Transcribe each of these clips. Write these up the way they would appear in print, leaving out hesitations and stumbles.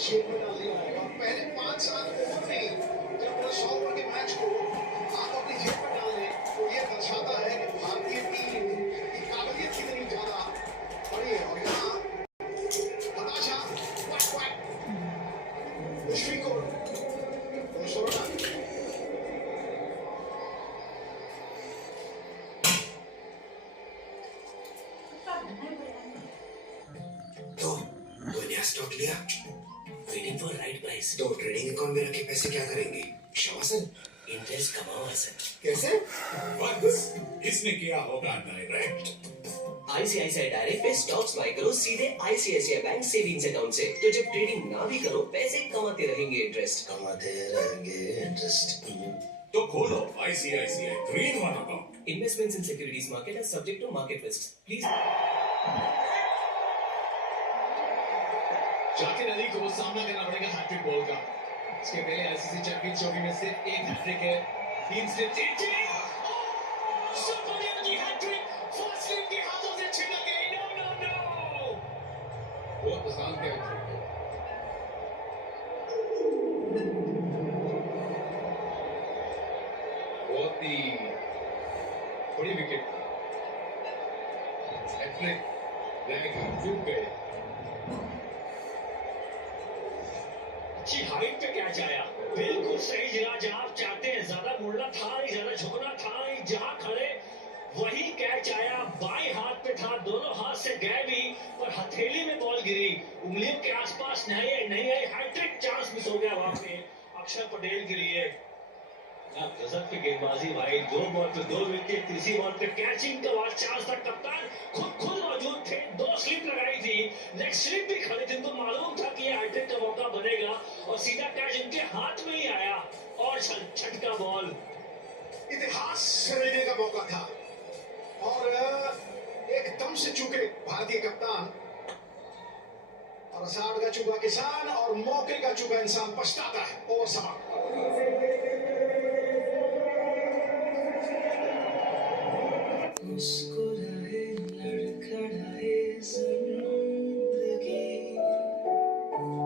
Shape में डाल दिया है। और पहले 5 साल ओवर में जब वो 100 ओवर के मैच को आप अपनी जेब में डाल लें तो ये दर्शाता है कि भारतीय टीम की काबिलियत कितनी ज्यादा बड़ी है। और यहाँ हताशा क्वैक क्वैक दृष्टिकोण तो कोई नया स्टॉक लिया? Waiting for right price. तो ट्रेडिंग अकाउंट में रखे पैसे क्या करेंगे? शवासन इंटरेस्ट कमाओ सर। कैसे? बस इसने किया होगा डायरेक्ट। आईसीआईसीआई डायरेक्ट पे स्टॉक्स बाय करो सीधे आईसीआईसीआई बैंक सेविंग्स अकाउंट से। तो जब ट्रेडिंग ना भी करो पैसे कमाते रहेंगे इंटरेस्ट। तो खोलो ICICI green one account. Investments in securities market are subject to market risks. Please. Zakir Ali को सामना करना पड़ेगा हैट्रिक बॉल का। इसके पहले आईसीसी चैंपियंस ट्रॉफी में सिर्फ एक हैट्रिक है। टीम से के हाथों से छिटक गई। नो बहुत पसंद है। बहुत ही बड़ी विकेट। हैट्रिक चूक गए। अच्छी हाइट पे कैच आया, बिल्कुल सही जगह जहां आप चाहते हैं। ज्यादा मुड़ना था नहीं, ज्यादा झुकना था नहीं, जहां खड़े वही कैच आया। बाएं हाथ पे था, दोनों हाथ से गए भी, पर हथेली में बॉल गिरी, उंगलियों के आसपास नहीं आई। हैट्रिक चांस मिस हो गया वहां पे अक्षर पटेल के लिए। गजब की गेंदबाजी भाई। 2 बॉल पे 2 विकेट, तीसरी बॉल पे कैचिंग का वाला चांस था। कप्तान खुद मौजूद थे, 2 स्लिप लगाई थी, लेग स्लिप भी खड़े थे। उनको मालूम था कि ये हैट्रिक का मौका बनेगा और सीधा कैच उनके हाथ में ही आया और छटका बॉल। इतिहास सृजने का मौका था और एकदम से चूके भारतीय कप्तान। और असाड़ का चूका किसान और मौके का चूका इंसान पछताता है। ओवर समाप्त। मुस्कुराए लड़खड़ाए जिंदगी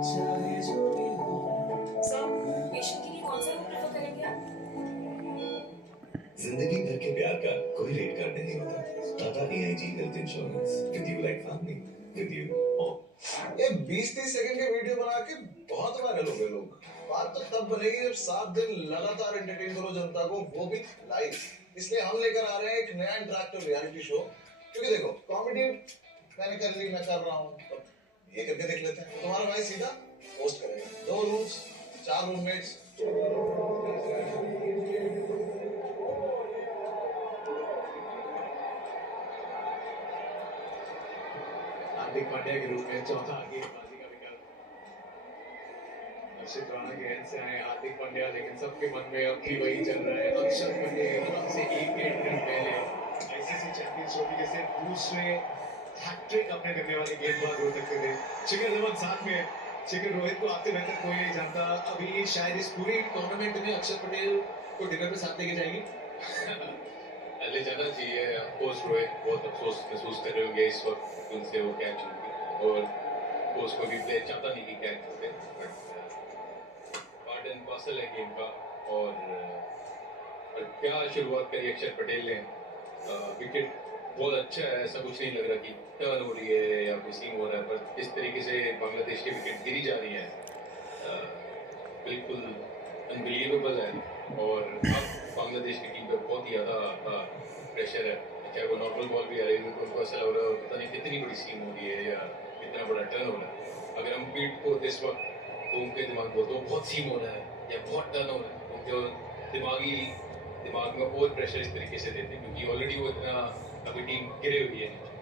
चाहे जो भी हो। सर, पेशेंट के लिए कौन सा रूम प्रेफर करेंगे आप? जिंदगी भर के प्यार का कोई रेट कार्ड नहीं होता। Tata AIG health insurance, with you like family, with you all. ये 20-30 सेकंड के वीडियो बना के बहुत वायरल हो गए लोग। बात तो तब बनेगी जब 7 दिन लगातार एंटरटेन करो जनता को, वो भी लाइव। इसलिए हम लेकर आ रहे हैं एक नया इंटरैक्टिव रियलिटी शो। क्योंकि देखो, कॉमेडी मैंने कर ली, मैं कर रहा हूँ, ये करके देख लेते हैं। तुम्हारा भाई सीधा होस्ट करेगा। 2 रूम्स, 4 रूममेट्स। हार्दिक पांड्या के रूप में चौथा गेंदबाजी का विकल्प। हर्षित राणा गेंद से आए हार्दिक पांड्या, लेकिन सबके मन में अब भी वही चल रहा है। अक्षर पटेल से 1 मिनट पहले आईसीसी चैंपियंस ट्रॉफी के सिर्फ दूसरे हैट्रिक अपने करने वाले गेंदबाज हो सकते थे। शिखर धवन साथ में। शिखर रोहित को आपसे बेहतर कोई नहीं जानता। अभी शायद इस पूरी टूर्नामेंट में अक्षर पटेल को डिनर पे साथ लेके जाएंगे। ले जाना चाहिए। अफकोर्स रोहित बहुत अफसोस महसूस कर रहे होंगे इस वक्त उनसे वो कैच छूट और उसको भी प्ले चाहता नहीं कि कैच छूटे, बट पार्ट एंड पार्सल है गेम का। और क्या शुरुआत करी अक्षर पटेल ने। विकेट बहुत अच्छा है, ऐसा कुछ नहीं लग रहा कि टर्न हो रही है या मिसिंग हो रहा है, पर जिस तरीके से बांग्लादेश की विकेट गिरी जा रही है बिल्कुल अनबिलीवेबल है। और अब बांग्लादेश की टीम पे बहुत ही ज़्यादा प्रेशर है, चाहे वो नॉर्मल बॉल भी आ रही है, उनको ऐसा लग रहा है पता नहीं कितनी बड़ी सीम हो रही है या कितना बड़ा टर्न हो रहा है। अगर हम पीट को इस वक्त तो उनके दिमाग में तो बहुत सीम हो रहा है या बहुत टर्न हो रहा है, उनके दिमाग में और प्रेशर इस तरीके से देते हैं क्योंकि ऑलरेडी वो इतना अभी टीम गिरे हुई है नीचे।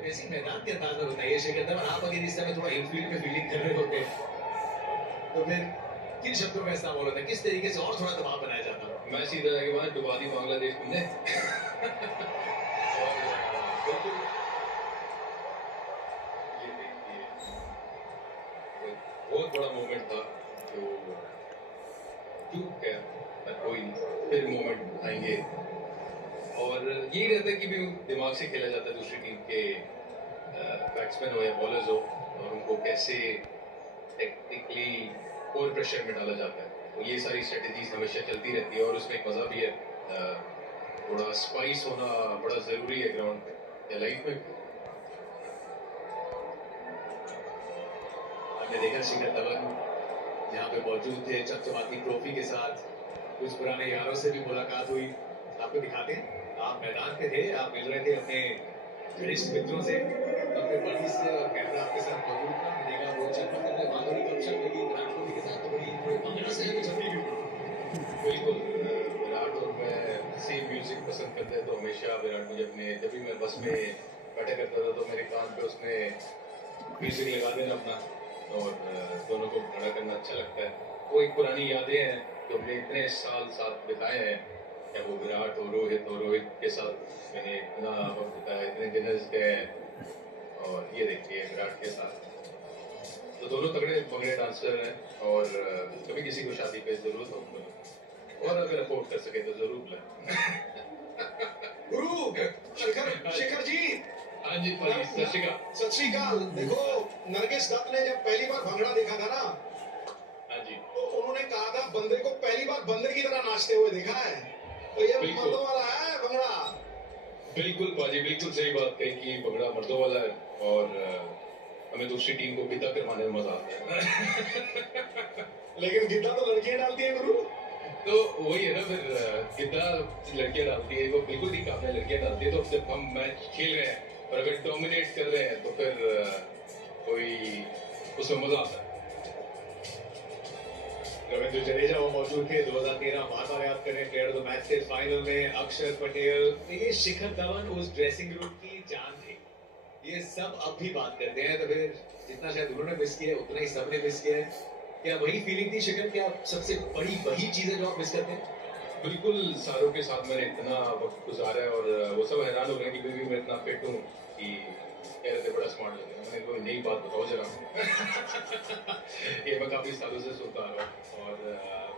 बेसिक मैदान के अंदाज में बताइए शेखर धवन, आप अगर इस समय थोड़ा इनफील्ड पे फील्डिंग कर रहे होते तो फिर किन शब्दों का इस्तेमाल होता है, किस तरीके से और थोड़ा दबाव बनाया जाता? मैं सीधा के बाद डुबा दी बांग्लादेश तुमने। बहुत बड़ा मोमेंट था जो चूक गया, कोई फिर मोमेंट आएंगे। और यही रहता है कि भी दिमाग से खेला जाता है दूसरी टीम के बैट्समैन हो या बॉलर्स हो, और उनको कैसे टेक्निकली और प्रेशर में डाला जाता है। तो ये सारी स्ट्रेटजीज हमेशा चलती रहती है और उसमें एक मजा भी है। थोड़ा स्पाइस होना बड़ा जरूरी है ग्राउंड पे या लाइफ में। हमने देखा शिखर धवन यहाँ पे मौजूद थे चमचमाती ट्रॉफी के साथ, कुछ पुराने यारों से भी मुलाकात हुई। आपको दिखाते हैं, आप मैदान पे थे, आप मिल रहे थे अपने घनिष्ठ मित्रों से, अपने बड़ी से, और कैमरा आपके साथ मौजूद था। मैंने देखा रोहित शर्मा के अंदर माधुरी कौशल लगी, विराट कोहली के साथ तो बड़ी भावना से कुछ अपनी भी। बिल्कुल, विराट और मैं सेम म्यूजिक पसंद करते हैं, तो हमेशा विराट मुझे अपने, जब भी मैं बस में बैठा करता था तो मेरे कान पे उसने म्यूजिक लगा देना अपना, और दोनों को खड़ा करना अच्छा लगता है। वो एक पुरानी यादें हैं जो हमने इतने साल साथ बिताए हैं, या वो विराट और रोहित के साथ मैंने इतना वक्त बिताया, इतने डिनर्स गए हैं। और ये देखिए विराट के साथ, तो दोनों तगड़े बगड़े डांसर हैं, और कभी किसी को शादी पे जरूरत हो तो, और अगर अफोर्ड कर सके तो जरूर बुलाएं। गुरु शेखर जी। हाँ जी भाई, सत श्री अकाल। सत श्री अकाल। देखो, नरगिस दत्त ने जब पहली बार भंगड़ा देखा था ना, हाँ जी, तो उन्होंने कहा था बंदे को पहली बार बंदर की तरह नाचते हुए देखा है। तो ये बिल्कुल। मर्दों वाला है भंगड़ा। बिल्कुल बाजी, बिल्कुल सही बात कही कि भंगड़ा मर्दों वाला है, और हमें दूसरी टीम को गिद्दा करवाने में मजा आता है। लेकिन गिद्दा तो लड़कियां डालती है गुरु। तो वही है ना, फिर गिद्दा लड़कियां डालती है, वो बिल्कुल ठीक काम है, लड़कियां डालती है। तो जब हम मैच खेल रहे हैं और अगर डोमिनेट कर रहे हैं तो फिर कोई उसमें मजा आता है। रविंद्र जडेजा वो मौजूद थे 2013 बार याद करें प्लेयर ऑफ द मैच थे फाइनल में, अक्षर पटेल। देखिए शिखर धवन उस ड्रेसिंग रूम की जान थे। ये सब अब भी बात करते हैं, तो फिर जितना शायद उन्होंने मिस किया है उतना ही सबने मिस किया है। क्या वही फीलिंग थी शिखर? क्या सबसे बड़ी वही चीज है जो आप मिस करते हैं? बिल्कुल, सारों के साथ मैंने इतना वक्त गुजारा है, और वो सब हैरान हो गए कि मैं इतना फिट हूँ कि कह रहे थे बड़ा स्मार्ट लग रहा है। मैंने कोई नई बात बताओ जरा। ये मैं काफी सालों से सुनता आ रहा हूँ, और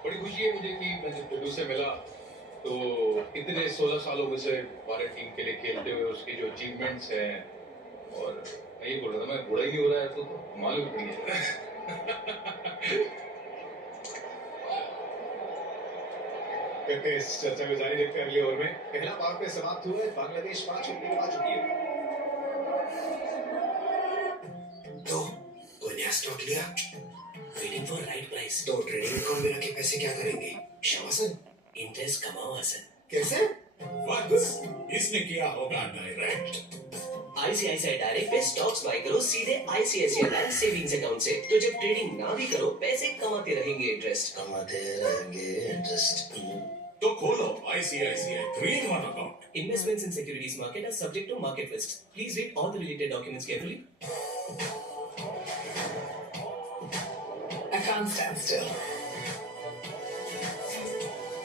बड़ी खुशी है मुझे कि मैं जब डब्ल्यू से मिला तो इतने 16 सालों में से भारत टीम के लिए खेलते हुए उसकी जो अचीवमेंट्स हैं, और मैं ये बोल रहा था मैं बूढ़ा ही नहीं हो रहा है, तो मालूम पड़ गया। करते हैं इस चर्चा में जारी रखते हैं अगले ओवर में। पहला पावर प्ले समाप्त हुआ है, बांग्लादेश 5 विकेट पा चुकी है। तो कोई नया स्टॉक लिया? Waiting for right price. तो ट्रेडिंग अकाउंट में रखे पैसे क्या करेंगे? शवासन? इंटरेस्ट कमाओ हसन। कैसे? बस इसने किया होगा डायरेक्ट। आईसीआईसीआई डायरेक्ट पे स्टॉक्स बाय करो सीधे आईसीआईसीआई बैंक सेविंग्स अकाउंट से, तो जब ट्रेडिंग ना भी करो पैसे कमाते रहेंगे इंटरेस्ट। तो खोलो ICICI 3-in-1 account. Investments in securities market are subject to market risks. Please read all the related documents carefully. I can't stand still.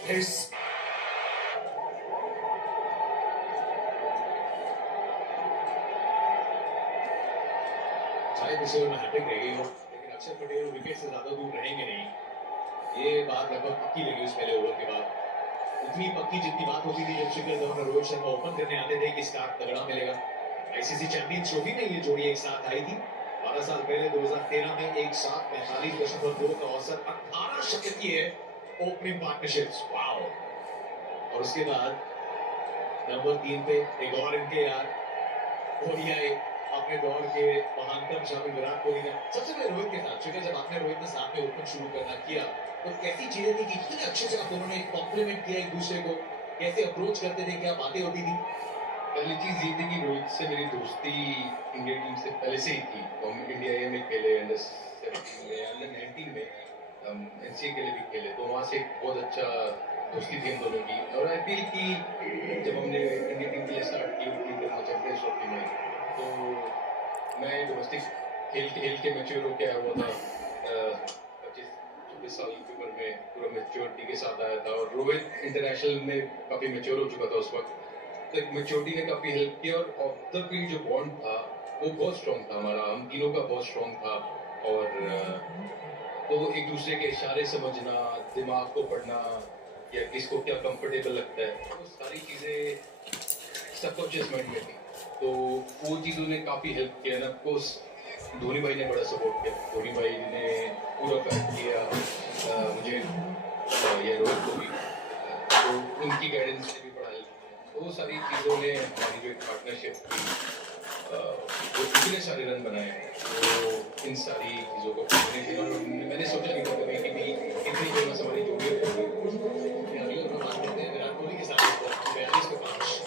There's चाहे पिछले ओवर में हैट्रिक रह गई हो, लेकिन अक्षर पटेल विकेट से ज्यादा दूर रहेंगे नहीं। ये बात लगभग पक्की लगी उस पहले ओवर के बाद। उतनी पक्की जितनी बात होती थी जब शिखर धवन और रोहित शर्मा ओपन करने आते थे कि स्टार्ट तगड़ा मिलेगा। आईसीसी चैंपियंस ट्रॉफी में ये जोड़ी एक साथ आई थी 12 साल पहले 2013 में, एक साथ 45.2 का औसत, 18 शतकीय ओपनिंग पार्टनरशिप्स। वाओ। और उसके बाद नंबर 3 पे एक और इनके यार ओडीआई अपने दौर के महानतम शामिल विराट कोहली ने। सबसे पहले रोहित के साथ, क्योंकि जब आपने रोहित ने साथ में ओपन शुरू करना किया तो कैसी चीजें थी कि कितने अच्छे से आप दोनों ने कॉम्प्लीमेंट किया एक दूसरे को, कैसे अप्रोच करते थे, क्या बातें होती थी? पहली चीज ये थी कि रोहित से मेरी दोस्ती इंडिया टीम से पहले से ही थी। तो हम इंडिया ए में खेले, अंडर 17 में, अंडर 19 में, हम एनसीए के लिए भी खेले, तो वहाँ से एक बहुत अच्छा दोस्ती थी हम दोनों की। और आई फील कि जब हमने इंडिया टीम के लिए स्टार्ट की चैंपियंस ट्रॉफी में, तो मैं डोमेस्टिक खेल के मैच्योर होकर आया हुआ था। 25-24 साल की उम्र में पूरा मैच्योरिटी के साथ आया था, और रोहित इंटरनेशनल में काफी मैच्योर हो चुका था उस वक्त। तो मैच्योरिटी ने काफी हेल्प किया, और ऑफ द फील्ड जो बॉन्ड था वो बहुत स्ट्रॉन्ग था हमारा, हम तीनों का बहुत स्ट्रॉन्ग था। और तो एक दूसरे के इशारे समझना, दिमाग को पढ़ना, या किसको क्या कंफर्टेबल लगता है, वो सारी चीजें सबकॉन्शियस माइंड में थी, तो वो चीज़ों ने काफ़ी हेल्प किया ना। ऑफकोर्स धोनी भाई ने बड़ा सपोर्ट किया, धोनी भाई ने पूरा बैक किया मुझे, ये रोहित को भी, तो उनकी गाइडेंस से भी बड़ा हेल्प किया। तो वो सारी चीज़ों ने हमारी जो एक पार्टनरशिप थी, वो इतने सारे रन बनाए हैं, तो इन सारी चीज़ों को मैंने सोचा नहीं था कभी कि भी इतनी फेमस हमारी जोड़ी है। अगले ओवर बात करते हैं विराट कोहली के साथ 42 पे 5